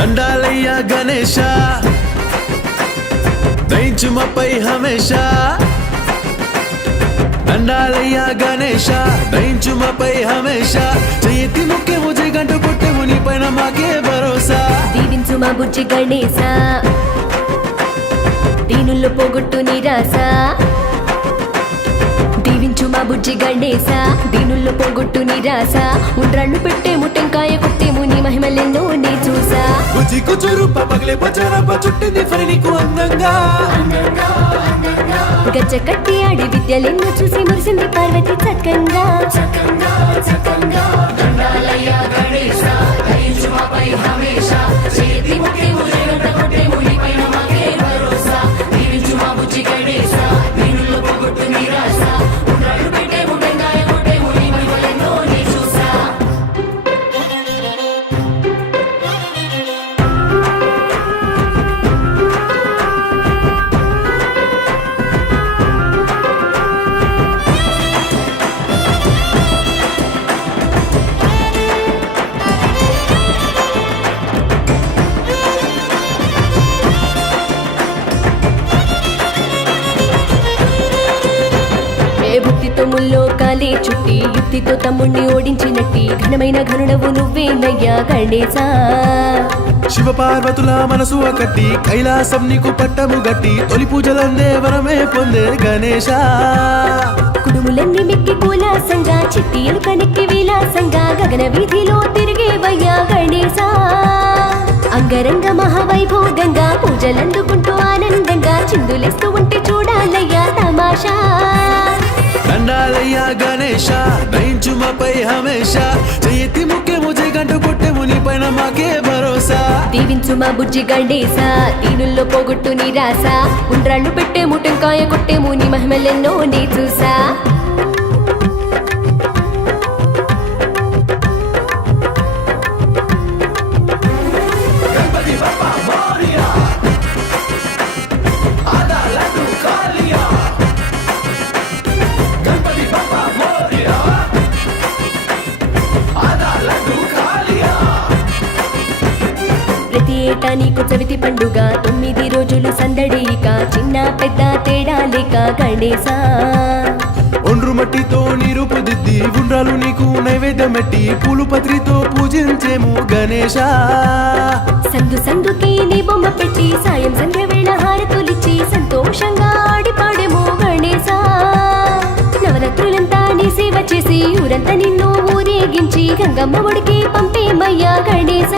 దండాలయ్యా గణేశ దయించు మాపై హమేషా దండాలయ్యా గణేశ దయించు మాపై హమేషా చేయతి ముఖ్యము జగంటు కొట్టెము నీ పైన మాకే భరోసా దీవించు మా బుజ్జి గణేశ దీనుల్లో పోగొట్టు నిరాశ దీవించు మా బుజ్జి గణేశ దీనుల్లో పోగొట్టు నిరాశ ఉండ్రాళ్ళు పెట్టేము టెంకాయ కొట్టేము నీ మహిమలెన్నో నీ చూసా బుజ్జి కుచురు పగలే పచారప్ప చుట్టింది ఫరి నీకు అందంగా గజ్జ కట్టి ఆడి విద్యలెన్నో చూసి మురిసింది పార్వతి చక్కంగా దండాలయ్యా గణేశ దయించు మాపై హమేషా చేతి ముఖ్యము జగంట కొట్టేము నీ పైన మాకే భరోసా దీవించు మా బుజ్జి గణేశ దీనుల్లో పోగొట్టు నిరాశ ఉండ్రాళ్ళు పెట్టేము టెంకాయ కొట్టేము నీ మహిమలెన్నో నీ చూసా భక్తితో ముల్లోకాలే చుట్టి యుక్తితో తమ్ముణ్ణి ఓడించినట్టి ఘనమైన ఘనుడవు నువ్వేనయ్యా గణేశా శివ పార్వతుల మనసు కట్టి కైలాసం నీకు పట్టము గట్టి తొలి పూజలందే వరమే పొందే గణేశ కుడుములన్నీ మిక్కి కులాసంగా చిట్టి ఎలుకనెక్కి విలాసంగా గగన వీధిలో తిరిగేవయ్యా గణేశా అంగరంగ మహావైభోగంగా పూజలందుకుంటూ ఆనందంగా చిందులేస్తూ ఉంటే చూడాలయ్యా తమాషా దండాలయ్యా గణేశ దయించు మాపై హమేషా చేయతి ముఖ్యము జగంటు కొట్టెము నీ పైన మాకే భరోసా దీవించు మా బుజ్జి గణేశ దీనుల్లో పోగొట్టు నిరాశ ఉండ్రాళ్ళు పెట్టేము టెంకాయ కొట్టేము నీ మహిమలెన్నో నీ చూసా ప్రతి ఏటా నీకు చవితి పండుగ 9 రోజులు సందడిక చిన్న పెద్ద తేడా లేక గణేశ ఒండ్రు మట్టితో నిరూపుదిద్ది ఉండ్రాలు నీకు నైవేద్యం పెట్టి పూలు పత్రితో పూజించేము గణేశ సందు సందుకి నీ బొమ్మ పెట్టి సాయం సంధ్య వేళ హారతులిచ్చి సంతోషంగా ఆడి పాడేమో గణేశ నవరాత్రులంతా నీ సేవ చేసి ఊరంతా నిన్ను ఊరేగించి గంగమ్మ ఒడికి పంపేమయ్యా గణేశ